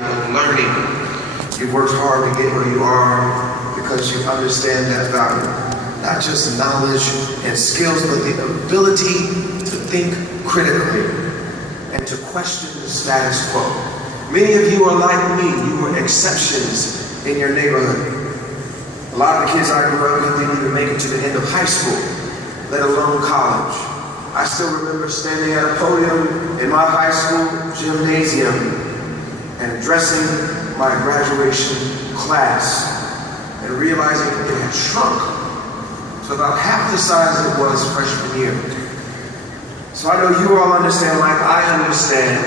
learning. You've worked hard to get where you are because you understand that value. Not just knowledge and skills, but the ability to think critically and to question the status quo. Many of you are like me. You were exceptions in your neighborhood. A lot of the kids I grew up with didn't even make it to the end of high school, let alone college. I still remember standing at a podium in my high school gymnasium and addressing my graduation class and realizing it had shrunk to about half the size it was freshman year. So I know you all understand, like I understand,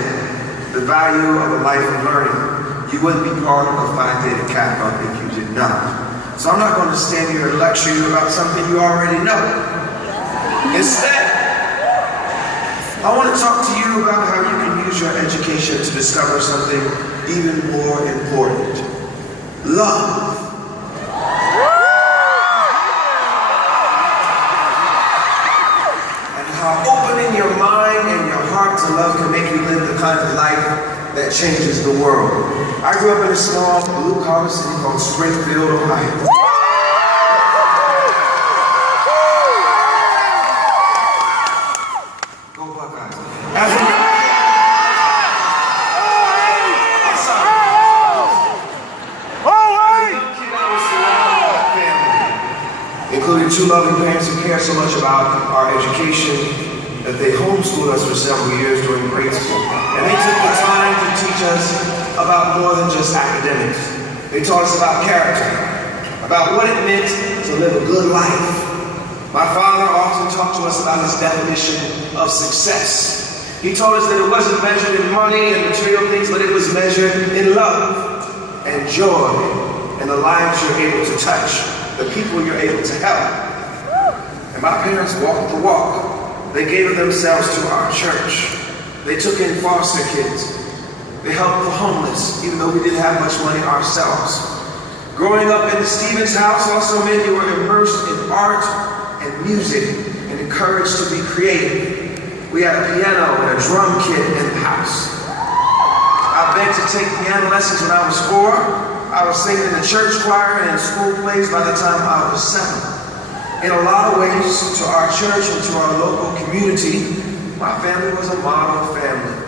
the value of a life of learning. You wouldn't be part of Phi Theta Kappa if you did not. So I'm not going to stand here and lecture you about something you already know. Instead, I want to talk to you about how you can use your education to discover something even more important. Love. And how opening your mind and your heart to love can make you live the kind of life that changes the world. I grew up in a small blue-collar city called Springfield, Ohio. Including two loving parents who care so much about our education that they homeschooled us for several years during grade school. And they took the time to teach us about more than just academics. They taught us about character, about what it meant to live a good life. My father often talked to us about his definition of success. He told us that it wasn't measured in money and material things, but it was measured in love and joy and the lives you're able to touch, the people you're able to help. And my parents walked the walk. They gave themselves to our church. They took in foster kids. They helped the homeless, even though we didn't have much money ourselves. Growing up in the Stevens house also meant you were immersed in art and music and encouraged to be creative. We had a piano and a drum kit in the house. I begged to take piano lessons when I was 4. I was singing in the church choir and in school plays by the time I was 7. In a lot of ways, to our church and to our local community, my family was a model family.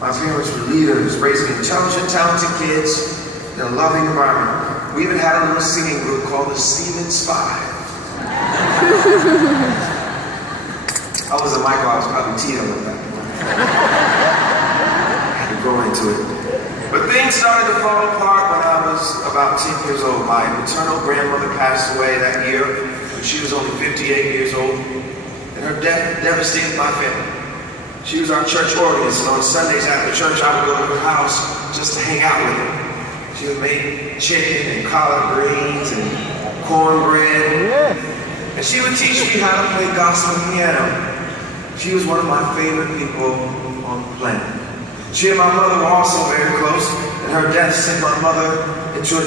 My parents were leaders, raising intelligent, talented kids in a loving environment. We even had a little singing group called the Stevens 5. I was a Michael, I was probably Tito with that. I had to grow into it. But things started to fall apart when I was about 10 years old. My maternal grandmother passed away that year when she was only 58 years old, and her death devastated my family. She was our church organist, and on Sundays after church I would go to her house just to hang out with her. She would make chicken and collard greens and cornbread, and she would teach me how to play gospel piano. She was one of my favorite people on the planet. She and my mother were also very close, and her death sent my mother into a